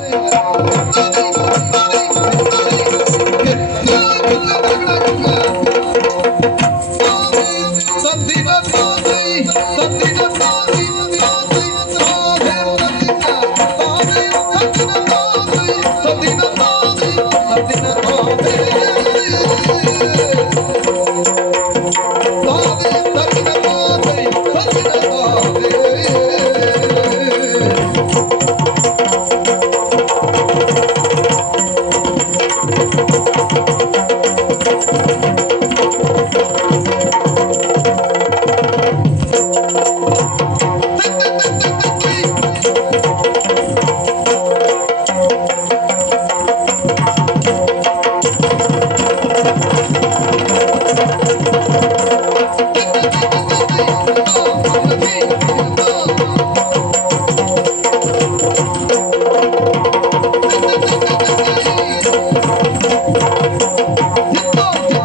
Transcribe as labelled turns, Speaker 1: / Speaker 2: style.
Speaker 1: Oh, Oh.